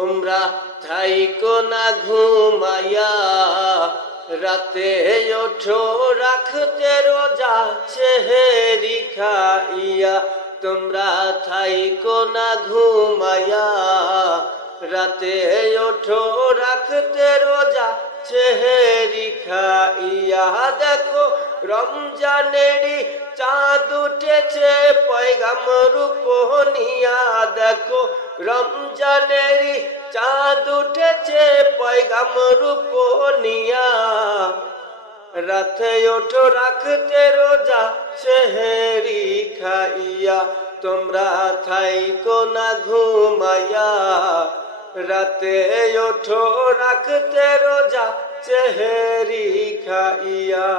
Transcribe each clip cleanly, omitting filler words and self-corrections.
তোমরা থাইকো না ঘুমাইয়া, রাতে ওঠো রাখতে রোজা সেহেরি খাইয়া। তোমরা থাইকো না ঘুমাইয়া, রাতে ওঠো রাখতে রোজা সেহেরি খাইয়া। দেখো রমজানেরই চাঁদ উঠেছে পয়গাম্বর উপনিয়া। দেখো রমজানেরই চাঁদ উঠেছে পয়গাম্বর উপনিয়া। রাতে ওঠো রাখতে রোজা সেহেরি খাইয়া। তোমরা থাইকো না ঘুমাইয়া, রাতে ওঠো রাখতে রোজা সেহেরি খাইয়া।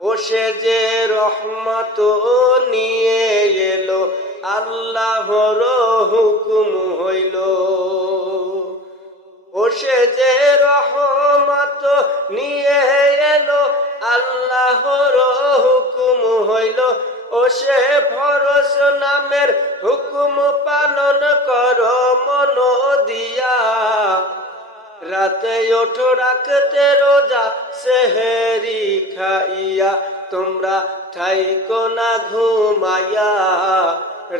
ও সে যে রহমত নিয়ে এলো, আল্লাহর হুকুম হইল। ও সে যে রহমত নিয়ে এলো, আল্লাহর হুকুম হইল। ও সে ফরজ নামের হুকুম পালন করো মন দিয়া। রাতে ওঠো রাখতে রোজা সেহেরি খাইয়া। তোমরা থাইকো না ঘুমাইয়া,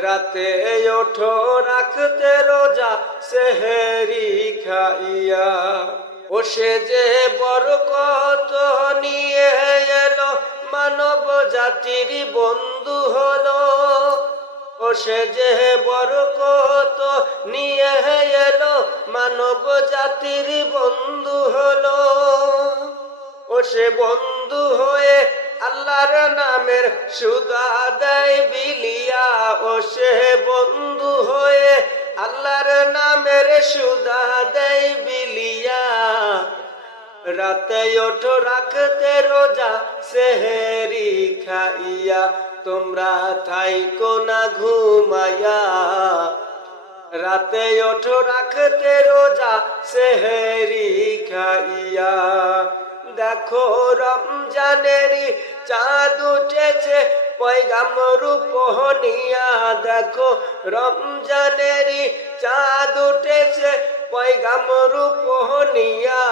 রাতে ওঠো রাখতে রোজা সেহেরি খাইয়া। ও সে যে বরকত নিয়ে এলো, মানব জাতির বন্ধু হলো। ও সে যে বরকত নিয়ে এলো, মানব জাতির বন্ধু হলো। ও সে বন্ধু হয়ে আল্লাহর নামের সুদা দেয় বিলিয়া। ও সে বন্ধু হয়ে আল্লাহর নামের সুদা দেয় বিলিয়া। রাতে ওঠো রাখতে রোজা সেহেরি খাইয়া। তোমরা থাইকো না ঘুমাইয়া, রাতে ওঠো রাখতে রোজা সেহেরি খাইয়া। দেখো রমজানেরই চাঁদ উঠেছে পয়গাম্বর উপনিয়া। দেখো রমজানেরই চাঁদ উঠেছে পয়গাম্বর উপনিয়া।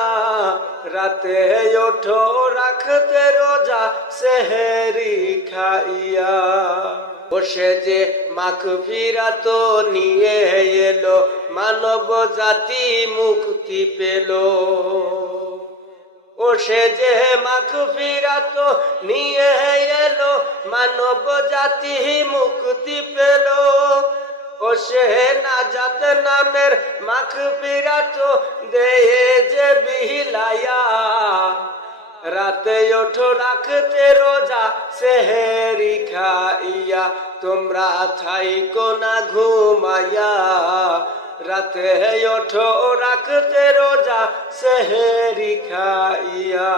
রাতে ওঠো রাখতে রোজা সেহেরি খাইয়া। ও সে যে মাগফিরাত নিয়ে এলো, মানব জাতি মুক্তি পেল। ও সে যে মাগফিরাত নিয়ে এলো, মানব জাতি মুক্তি পেল। ও সে নাজাত নামের মাগফিরাত দেয়ে যে বিলায়া। রাতে ওঠো রাখতে রোজা সেহেরি খাইয়া। তোমরা থাইকো না ঘুমাইয়া, রাতে ওঠো রাখতে রোজা সেহেরি খাইয়া।